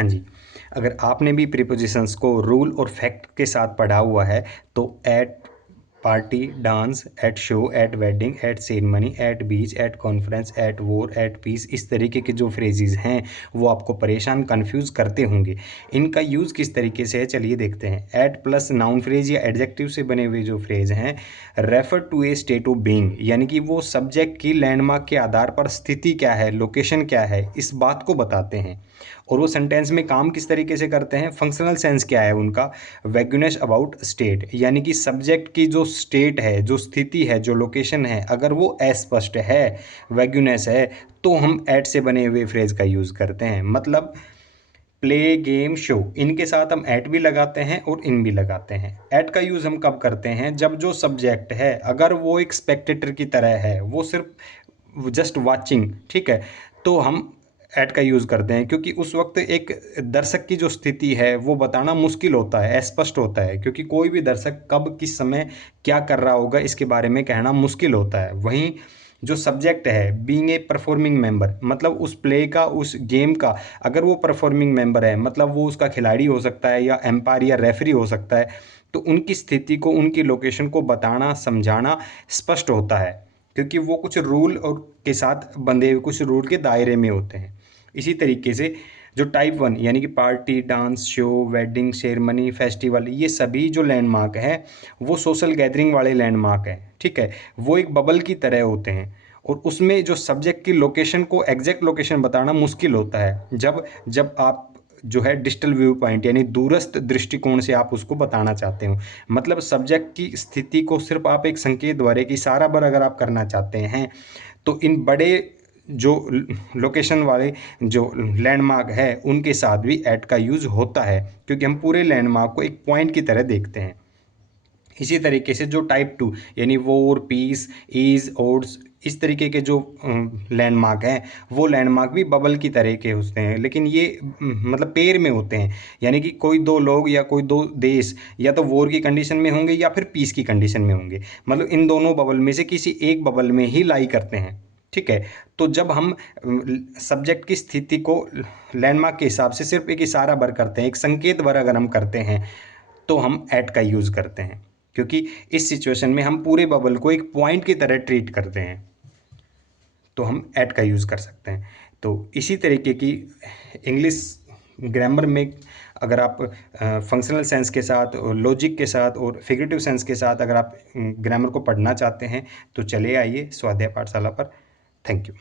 हाँ जी, अगर आपने भी प्रीपोजिशंस को रूल और फैक्ट के साथ पढ़ा हुआ है तो at party, dance, at show, at wedding, at ceremony, at beach, at conference, at war, at peace, इस तरीके के जो फ्रेजेस हैं वो आपको परेशान कन्फ्यूज़ करते होंगे। इनका यूज़ किस तरीके से है चलिए देखते हैं। एट प्लस नाउन फ्रेज या एडजेक्टिव से बने हुए जो फ्रेज हैं refer to a state of being, यानी कि वो सब्जेक्ट की लैंडमार्क के आधार पर स्थिति क्या है, लोकेशन क्या है, इस बात को बताते हैं। और वो सेंटेंस में काम किस तरीके से करते हैं, फंक्शनल सेंस क्या है उनका, वैग्यूनेस अबाउट स्टेट, यानी कि सब्जेक्ट की जो स्टेट है, जो स्थिति है, जो लोकेशन है, अगर वो अस्पष्ट है, वैग्यूनेस है, तो हम एट से बने हुए फ्रेज का यूज़ करते हैं। मतलब प्ले, गेम, शो, इनके साथ हम एट भी लगाते हैं और इन भी लगाते हैं। एट का यूज़ हम कब करते हैं, जब जो सब्जेक्ट है अगर वो एक स्पेक्टेटर की तरह है, वो सिर्फ जस्ट वाचिंग, ठीक है, तो हम ऐड का यूज़ करते हैं, क्योंकि उस वक्त एक दर्शक की जो स्थिति है वो बताना मुश्किल होता है, अस्पष्ट होता है, क्योंकि कोई भी दर्शक कब किस समय क्या कर रहा होगा इसके बारे में कहना मुश्किल होता है। वहीं जो सब्जेक्ट है बीइंग ए परफॉर्मिंग मेंबर, मतलब उस प्ले का, उस गेम का अगर वो परफॉर्मिंग मेंबर है, मतलब वो उसका खिलाड़ी हो सकता है या एम्पायर या रेफरी हो सकता है, तो उनकी स्थिति को, उनकी लोकेशन को बताना, समझाना स्पष्ट होता है, क्योंकि वो कुछ रूल और के साथ बंधे हुए, कुछ रूल के दायरे में होते हैं। इसी तरीके से जो टाइप 1 यानी कि party, dance, show, wedding, ceremony, festival, ये सभी जो लैंडमार्क हैं वो सोशल गैदरिंग वाले लैंडमार्क हैं, ठीक है। वो एक बबल की तरह होते हैं और उसमें जो सब्जेक्ट की लोकेशन को, एग्जैक्ट लोकेशन बताना मुश्किल होता है, जब जब आप जो है डिजिटल व्यू पॉइंट यानी दूरस्थ दृष्टिकोण से आप उसको बताना चाहते हो। मतलब सब्जेक्ट की स्थिति को सिर्फ आप एक संकेत द्वारा, एक इशारा पर अगर आप करना चाहते हैं, तो इन बड़े जो लोकेशन वाले जो लैंडमार्क है उनके साथ भी एट का यूज़ होता है, क्योंकि हम पूरे लैंडमार्क को एक पॉइंट की तरह देखते हैं। इसी तरीके से जो टाइप 2 यानी वोर, पीस, ईज, ओड्स, इस तरीके के जो लैंडमार्क हैं वो लैंडमार्क भी बबल की तरह के होते हैं, लेकिन ये मतलब पेयर में होते हैं, यानी कि कोई दो लोग या कोई दो देश या तो वॉर की कंडीशन में होंगे या फिर पीस की कंडीशन में होंगे, मतलब इन दोनों बबल में से किसी एक बबल में ही लाई करते हैं, ठीक है। तो जब हम सब्जेक्ट की स्थिति को लैंडमार्क के हिसाब से सिर्फ एक इशारा भर करते हैं, एक संकेत भर अगर हम करते हैं, तो हम एट का यूज़ करते हैं, क्योंकि इस सिचुएशन में हम पूरे बबल को एक पॉइंट की तरह ट्रीट करते हैं, तो हम एट का यूज़ कर सकते हैं। तो इसी तरीके की इंग्लिश ग्रामर में अगर आप फंक्शनल सेंस के साथ, लॉजिक के साथ और फिगरेटिव सेंस के साथ अगर आप ग्रामर को पढ़ना चाहते हैं तो चले आइए स्वाध्याय पाठशाला पर। Thank you.